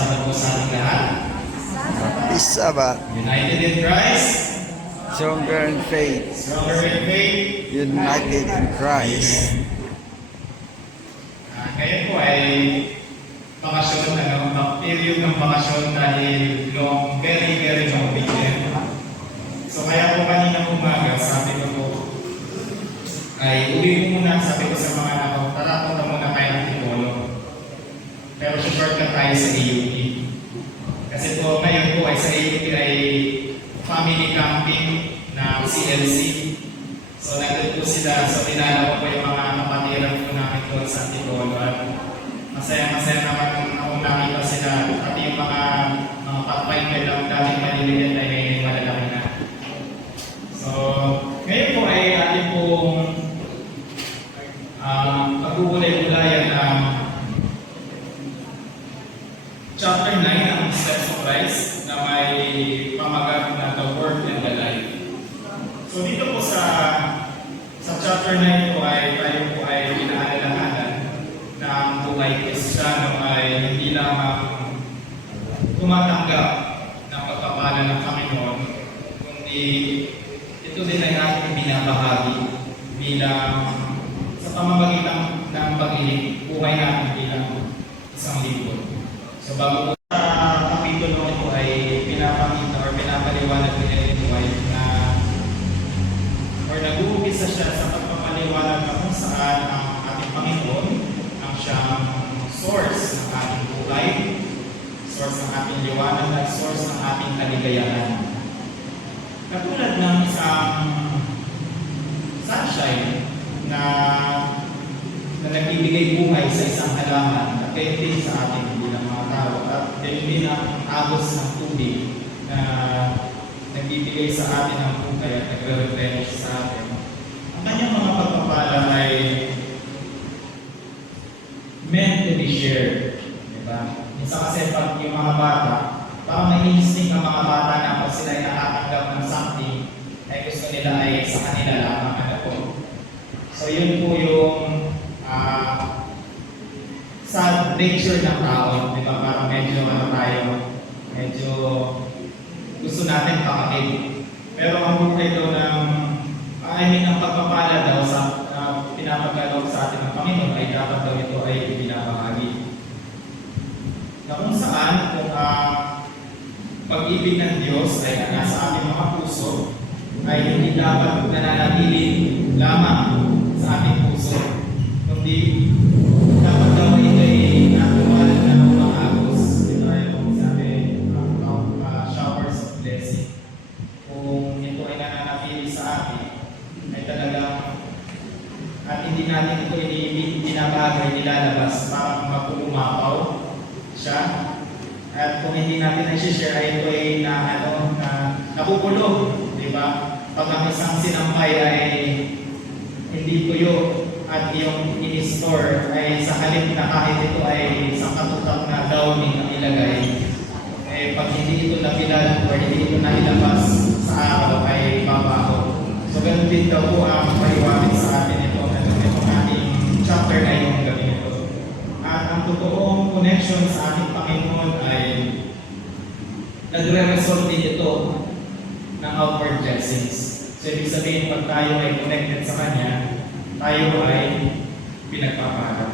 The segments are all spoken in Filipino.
Sana po sa ating lahat. Isa ba? United in Christ. Stronger in faith. Stronger in faith. United in Christ. Ngayon po ay bakasyon, period ng bakasyon dahil very long weekend. So kaya po kanina umaga, sabi ko po, ay uwi ko muna, sabi ko sa mga anak ko, tara punta muna kayo ng Tipolo. Pero shortcut tayo sa AUP. Kasi po ngayon po ay sa AUP ay family camping na CLC. So nandun po sila, so tinala ko po yung mga kapatiran po namin doon sa Tipolo. Masaya naman ako nakita sila, pati yung mga pathfinder lang dating maliliit ay ngayon malalaki na. So ngayon po ay ating pong pag-uulay-ulayan ng Chapter 9 ng Steps of Christ na may pamagat na The Word and the Life. So dito po sa Chapter 9 po ay tayo po ay pinaalalahanan na ang buhay Kristiyano ay hindi lamang tumatanggap ng pagpapala ng Panginoon, kundi ito din ay ating binabahagi bilang sa pamamagitan ng pag-ibig, buhay natin bilang isang lingkod. So bago po sa kapitulo ito ay pinapakita or pinapaliwanag ni Ellen White na or nag-uumpisa siya sa pagpapaliwanag na kung saan ang ating Panginoon ang siyang source ng ating buhay, source ng ating liwanag at source ng ating kaligayahan. Katulad ng isang sunshine na nagbibigay buhay sa isang halaman at kayo din sa ating bilang mga tao at kayo din ang agos ng tubig na nagbibigay sa atin ng buhay at nagre-replenish sa atin. Ang kanyang mga pagpapala ay meant to be shared. Diba? Minsan kasi pag yung mga bata, parang nai-instinct ang mga bata na pag sila ay nakatanggap ng something ay gusto nila ay sa kanila lamang. Ano po? So yun po yung sa nature ng tao, di ba? Parang medyo medyo gusto natin pakakit. Pero ang buhay daw ng, ang pagpapala daw sa pinapagalaw sa atin ng Panginoon ay dapat daw ito ay ibinabahagi. Na kung saan, kung pag-ibig ng Diyos ay nasa ating mga puso, ay hindi dapat nananatili lamang sa ating puso, kundi dapat daw ito ay natumal na mga agos. Ito ay sabi, showers of blessing. Kung ito ay nananatili sa atin, ay talagang at hindi natin ito binabagay, nilalabas para mapumapaw siya. At kung hindi natin i-share ay ito ay nakukulong, di ba? Pag ang isang sinampay ay hindi tuyo at yung in-store ay sa halip na kahit ito ay isang katutak na downing ang ilagay, eh pag hindi ito napilan o hindi ito nailabas sa araw ay babaho. So ganun din daw po ang paliwanag sa atin ito na ating chapter na yung gabi nito. At ang totoong connection sa ating Panginoon ay nagre-result din ito ng outward blessings. So ibig sabihin, pag tayo ay connected sa Kanya, tayo ay pinagpapala.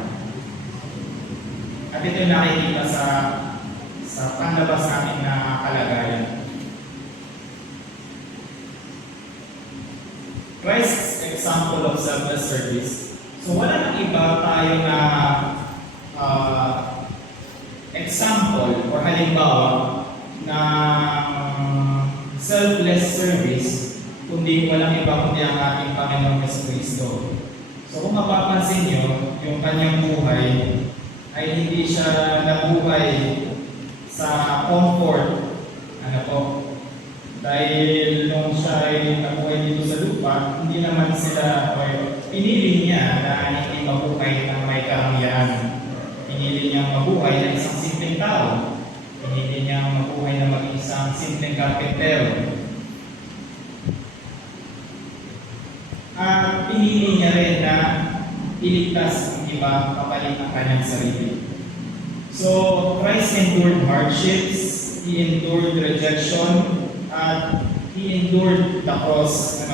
At ito yung nakikita sa panlabas natin na kalagayan. Christ's example of selfless service. So wala nang iba tayo na example or halimbawa na selfless service kundi walang iba kundi ang ating Panginoong Jesucristo. So kung mapapansin nyo, yung kanyang buhay ay hindi siya nabuhay sa comfort. Ano po? Dahil nung siya ay nabuhay dito sa lupa, hindi naman sila, pinili niya na hindi mabuhay ng may karangyaan. Pinili niya mabuhay ng isang simpleng tao. Pinili niya mabuhay na maging isang simpleng karpentero. At pinili niya rin na iligtas ang iba kapalit ang kanyang sarili. So, Christ endured hardships, He endured rejection, at He endured the cross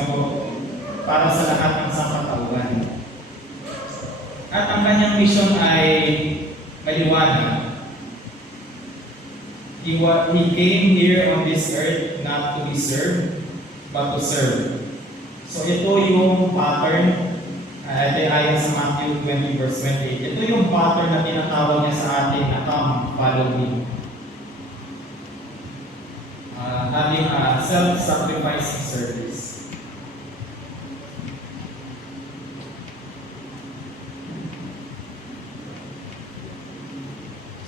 para sa lahat ng sangkatauhan. At ang kanyang mission ay maliwanag. He came here on this earth not to be served, but to serve. So ito yung pattern, ayon sa Matthew 20 verse 28. Ito yung pattern na tinatawag niya sa atin na come, follow me. Having a self-sacrificing service.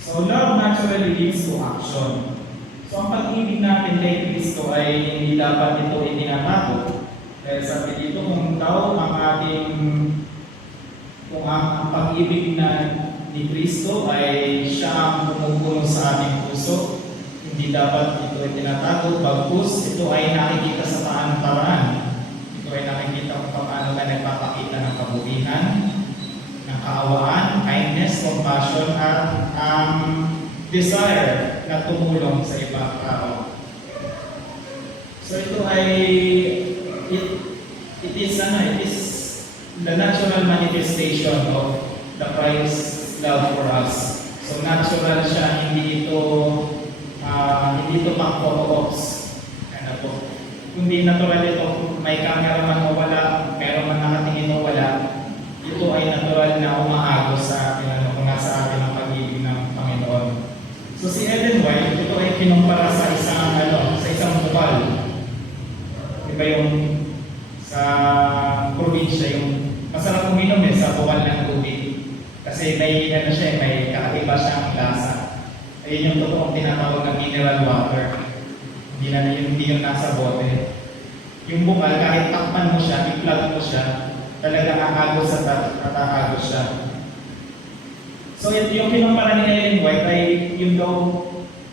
So love naturally leads to action. So ang pag-ibig natin kay Kristo ay hindi dapat ito itinatago. Dahil sabi dito, kung ang pag-ibig na ni Kristo ay siya ang pumupuno sa ating puso, hindi dapat ito itinatago. Bagkus, ito ay nakikita sa paraan. Ito ay nakikita kung paano ka nagpapakita ng kabutihan, ng kaawaan, kindness, compassion, at desire na tumulong sa ibang tao. So ito ay it is the natural manifestation of the Christ's love for us. So natural siya, hindi ito pang-photo-ops. Kundi natural ito, may camera man o wala, pero man nakatingin o wala, ito ay natural na umaagos sa atin, kung nasa atin ang pag-ibig ng Panginoon. So si Ellen White, ito ay kinumpara sa isang bukal. Diba yung sa probinsya, yung masarap uminom sa bukal ng tubig. Kasi may kakaiba siyang lasa. Ayun yung totoong tinatawag ng mineral water. Hindi yung nasa bote. Yung bukal, kahit takpan mo siya, i-plug mo siya, talagang aagos at aagos siya. So yung kinumpara ni Ellen White ay yung daw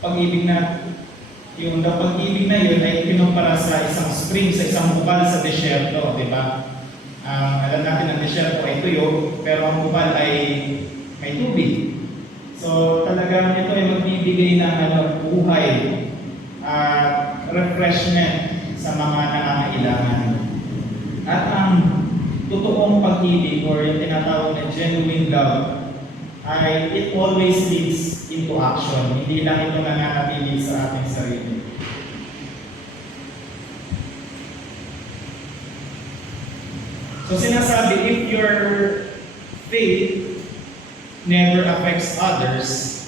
pag-ibig na yun ay kinumpara sa isang spring, sa isang bukal sa desyerto, di ba? Alam natin ang desyerto ay tuyo, pero ang bukal ay may tubig. So talagang ito ay magbibigay ng buhay at refreshment sa mga nangangailangan. At ang totoong pag-ibig or yung tinatawag na genuine love ay it always leads into action. Hindi lang ito nananatili sa ating sarili. So sinasabi, if your faith never affects others,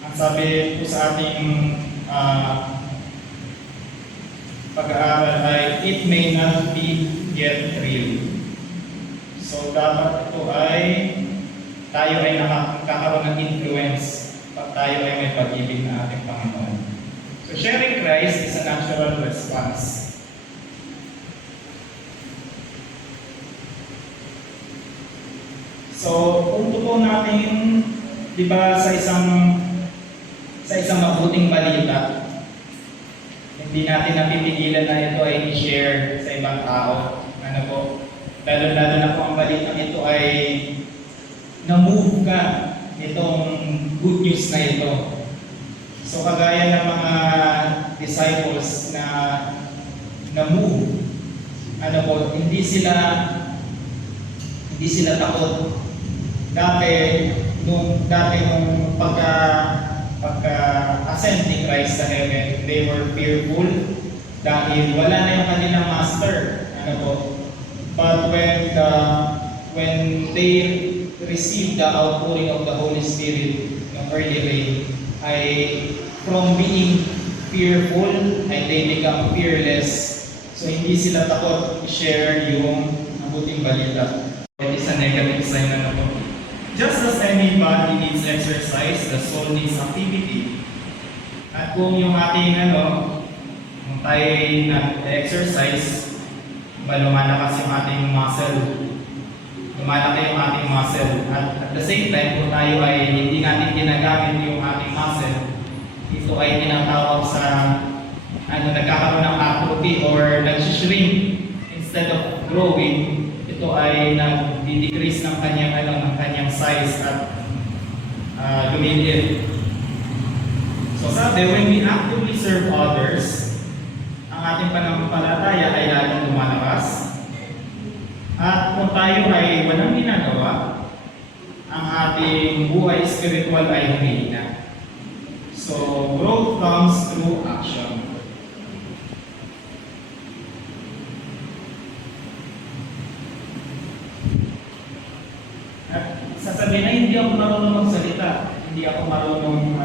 ang sabi po sa ating pag-aaral ay it may not be yet real. So dapat ito ay tayo ay nakakaroon ng influence pag tayo ay may pag-ibig na ating Panginoon. So sharing Christ is a natural response. So kung totoo natin, di ba sa isang mabuting balita, hindi natin napipigilan na ito ay i-share sa ibang tao. Lalo na po ang balitang ito ay na-move ka itong good news na ito. So kagaya ng mga disciples na na-move, hindi sila takot. Dati nung pagka-ascend ni Christ sa heaven, they were fearful dahil wala na yung kanilang master. But when they received the outpouring of the Holy Spirit ng early rain, ay from being fearful, ay they become fearless. So hindi sila takot i-share yung mabuting balita. It is a negative sign na ito. Just as any body needs exercise, the soul needs activity. At kung yung ating kung tayo nag-exercise, lumalakas yung ating muscle. Lumalaki yung ating muscle. At the same time, kung tayo ay hindi natin ginagamit yung ating muscle, ito ay tinatawag sa nagkakaroon ng atrophy or nag-shrink instead of growing. Ito ay nag-decrease ng kanyang size at lumiliit. So sabi, when we actively serve others, ang ating pananampalataya ay lalong lumalakas. At kung tayo ay walang ginagawa, ang ating buhay spiritual ay humihina. So, growth comes through action. At sasabihin na hindi ako marunong magsalita, hindi ako marunong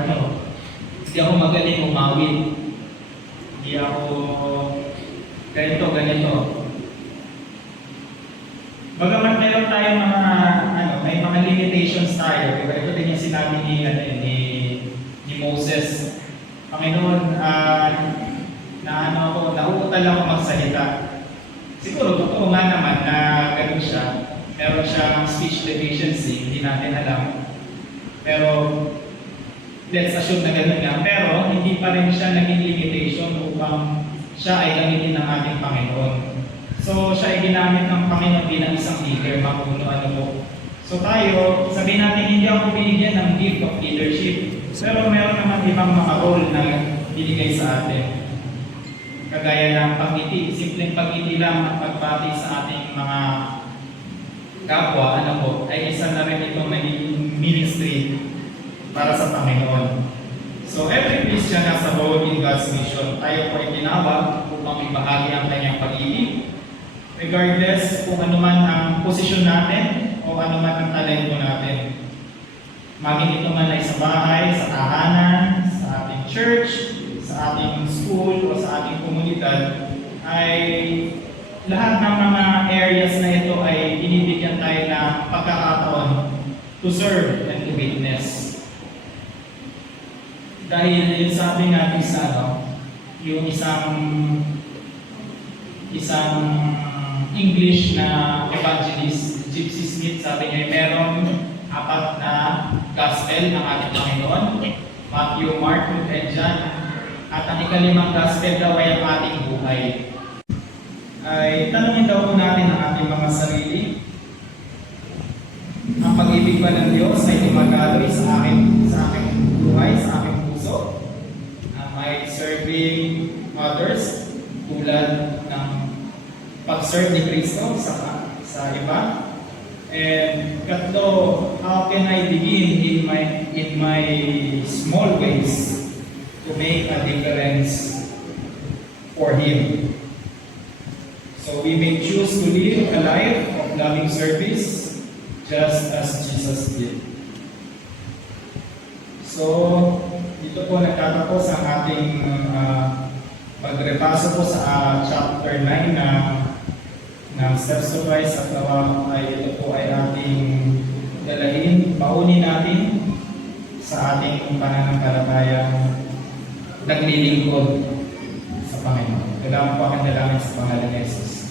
hindi ako magaling umawit, hindi ako ganito. Bagamat meron tayong mga may mga limitations tayo. Diba? Ito din yung sinabi ni Moses. Panginoon, nauutal ako magsalita. Siguro totoo nga naman na gano'n siya. Meron siyang speech deficiency, hindi natin alam. Pero let's assume na gano'n nga. Pero hindi pa rin siya naging limitation upang siya ay gamitin ng ating Panginoon. So, siya ay ginamit ng Panginoon bilang isang leader, mapuno, So tayo, sabihin natin hindi ako binigyan ng gift of leadership. Pero meron naman ibang mga role na binigay sa atin. Kagaya ng pagngiti, simpleng pagngiti lang at pagbati sa ating mga kapwa, ay isa na rin itong naging ministry para sa Panginoon. So every Christian has a role in God's mission. Tayo po ay tinawag upang ibahagi ang kanyang pag-ibig. Regardless kung ano man ang posisyon natin o ano man ang talento natin. Maging ito man ay sa bahay, sa tahanan, sa ating church, sa ating school o sa ating komunidad, ay lahat ng mga areas na ito ay binibigyan tayo ng pagkakataon to serve and to witness. Dahil yung sabi natin sa yung isang English na evangelist, Gypsy Smith, sabi niya, meron 4 na gospel ng ating Panginoon, Matthew, Mark, Luke, and John. At ang ika-5 gospel daw ay ang ating buhay. Ay tanungin daw po natin ang ating mga sarili. Ang pag-ibig ba ng Diyos ay tumagaloy sa aking buhay, sa aking puso? Am I serving others tulad ng pag-serve ni Kristo sa iba? And katlo, how can I begin in my small ways to make a difference for Him? So we may choose to live a life of loving service just as Jesus did. So, dito po nagtatapos ang ating pagrepaso po sa chapter 9 ng Steps to Christ at ito po ay ating dalahin, baunin natin sa ating pananampalatayang naglilingkod sa Panginoon. Kailangan po aking dalangin sa pangalan ni Jesus.